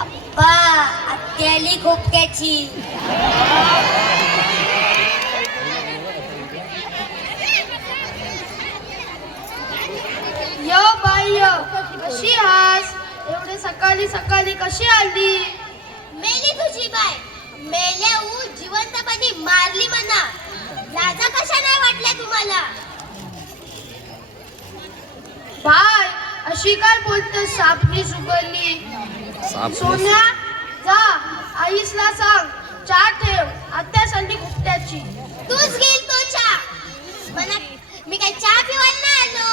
अप्पा आत्याली खोपट्याची. यो बाई यो, कशी हास? एवढे सकाळी सकाळी कशी आली? मेली तुझी बाय. मेल्याऊ जिवंतपणी मारली म्हणा. लाजा कशा नाही वाटल्या तुम्हाला? बाय अशी काय बोलते? सापनी सुगरली. सोन्या जा आईसला सांग चहा ठेव, आत्या संधी खुपट्याची. तूच घेईल तो चहा. मला मी काय चहा पिवायला नाही आलो.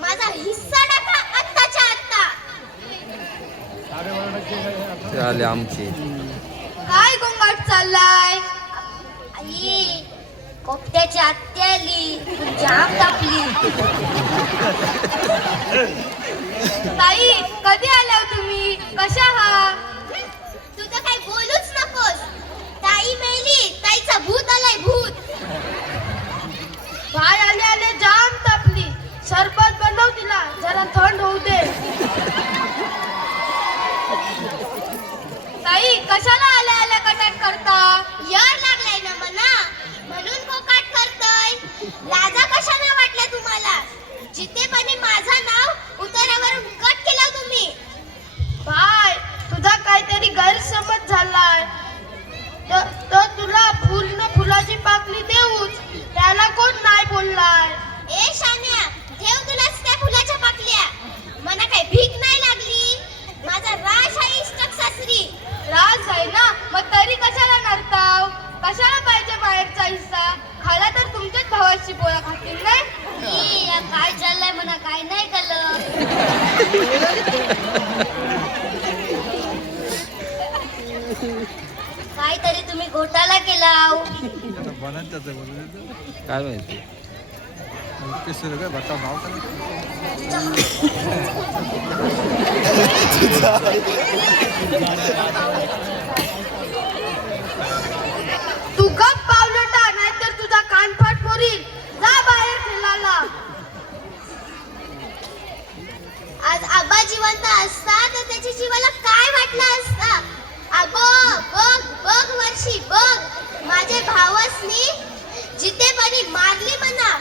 माझा हिस्सा टाका आत्ताच्या आत्ता. ते आले आमचे. काय गोंगाट चाललाय? आई कोपट्याची आत्या आली. जाम तापली. ताई कधी आल्या तुम्ही? कशा आहात? तू तर काही बोलूच नकोस. ताई मेली. ताईचा भूत आलाय भूत. बाय आले आले जाम तापली. सरबत बनव तिला, जरा थंड होऊ दे. ताई कशाला आल्या आल्या कटाट करता? यार लागलाय ना मना, म्हणून कोकाट करतोय. लाजा कशाला वाटल्या तुम्हाला? जितेपणी माझं नाव उतारावरून कट केलं तुम्ही. बाय तुझा काहीतरी गैरसमज झालाय. तर तुला फुलनं फुलाची पाकळी देऊच, त्याला कोण नाही बोललाय. ए शान्या, ठेव तुलाच त्या फुलाच्या पाकल्या. मला काय भीक नाही लागली. माझा राज आहे इष्टक सासरी. राज आहे ना, मग तरी कशाला नडताव? कशाला पाहिजे बाहेरचा हिस्सा? खाला तर तुमच्याच भावाची पोळ्या खातील नाही. ई, या काय चाललंय म्हणा, काय नाही कळलं. काहीतरी तुम्ही घोटाळा केला. काय माहिती. तू गप पावलटा, नाहीतर तुझा कानफाट मोरील. जा बाहेर खेळायला. आज आबा जिवंत असता तर त्याच्या जीवाला काय वाटलं असता. अगो बघ बघ वर्षी बघ, माझे भावसनी जितेपणी मारली म्हणा.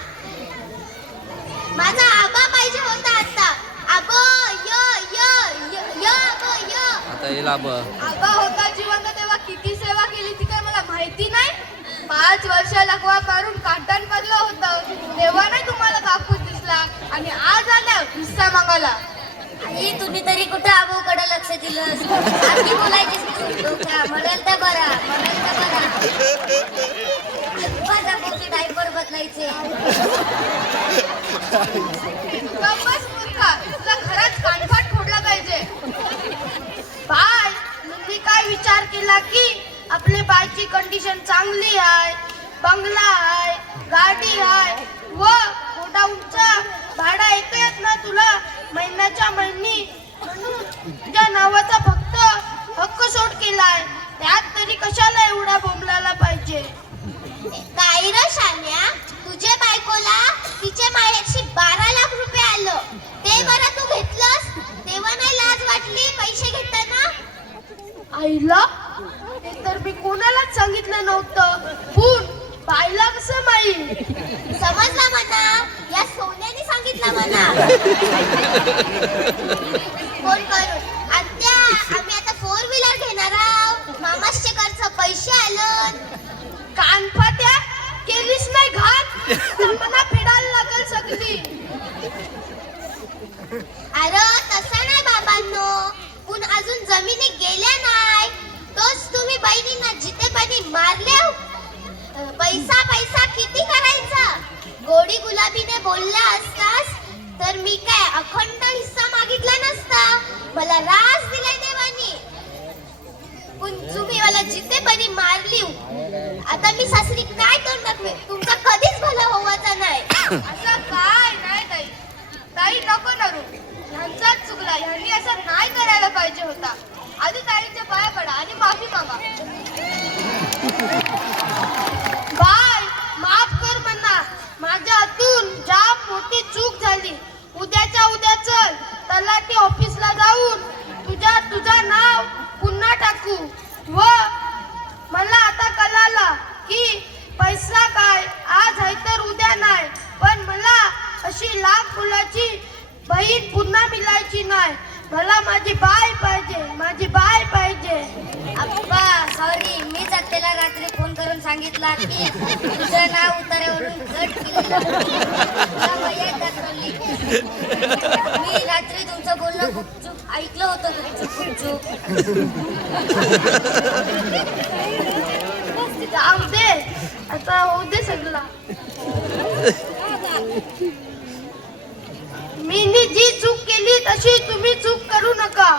माझा आबा पाहिजे होता आता. अगो य य य य अगो य. आता येईल आबा. आबा होता जिवंत तेव्हा किती सेवा केली ती काय मला माहिती नाही. 5 वर्ष लकवा काढून काटण पडलं होतं, तेव्हा नाही तुम्हाला कापूस दिसला. आणि आज आल्या हिस्सा मागायला. आई तुम्ही तरी कुठं आबूकडे लक्ष दिलं? आधी बोलायची म्हणेल त्या बरा, म्हणेल त्या बरा. माझ्या पोटी डायपर बदलायचे. गप्पच मूर्खा, तुला खरंच कानफाट फोडला पाहिजे. बाय तुम्ही काय विचार केला की आपली बायची कंडिशन चांगली आहे, बंगला आहे, गाडी आहे व मोठा उंच भाडा येतोय ना तुला महिन्याच्या महिनी, म्हणून तुझ्या नावाचा फक्त हक्क सोड केलाय. त्यात तरी कशाला एवढा बोंबलायला पाहिजे? काय र शान्या, तुझ्या बायकोला तिच्या माहेरशी 12 लाख रुपये आलं. ते बरं तू घेतलंस. तेव्हा नाही लाज वाटली पैसे घेताना? आईला ते तर मी कोणालाच सांगितलं नव्हतं. पण बाईला कसं माहीत? समजला म्हणा, या सोन्याने सांगितलं म्हणा. फोन करून आत्या आम्ही आता 4 व्हीलर घेणार आहोत. मामाचे खर्च पैसे आलं. कानफाट्या केलीच नाही घात तर मला फेडायला लागल सगळी. अरे तसं नाही बाबांनो, पण अजून जमिनी गेल्या नाही. तोच तुम्ही बहिणींना जितेपणी मारले. पैसा पैसा किती करायचा? गोडी गुलाबीने बोलला असतास तर मी काय अखंड हिस्सा मागितला नसता. मला राज दिलाय देवानी. पण तुम्ही मला जितेपणी मारली. आता मी सासरी काय तोंड दाखवे? तुमचा कधीच भला होवाचा नाही. असं काय नाही ताई. ताई नको नरू, ह्यांचाच चुकला. ह्यांनी असं नाही करायला पाहिजे होता. आधी ताईच्या पाया पडा आणि माफी मागा. बाय माफ कर म्हणा, माझ्या हातून जाम मोठी चूक झाली. उद्याच्या उद्या चल तलाठी ऑफिसला जाऊन तुझं नाव पुन्हा टाकू. व मला आता कळाला की पैसा काय आज आहे तर उद्या नाही, पण मला अशी लाख फुलाची बहीण पुन्हा मिळायची नाही. मला माझी बाय पाहिजे, माझी बाय पाहिजे. अप्पा सॉरी, मीच आत्याला रात्री फोन करून सांगितला की तुझं नाव उतार्यावरून कट केलेलं. मी रात्री तुमचं बोलणं गुपचूप ऐकलं होतं, गुपचूप. जाऊ दे, आता होऊ दे सगळं. मी जी चूक केली तशी तुम्ही चूक करू नका.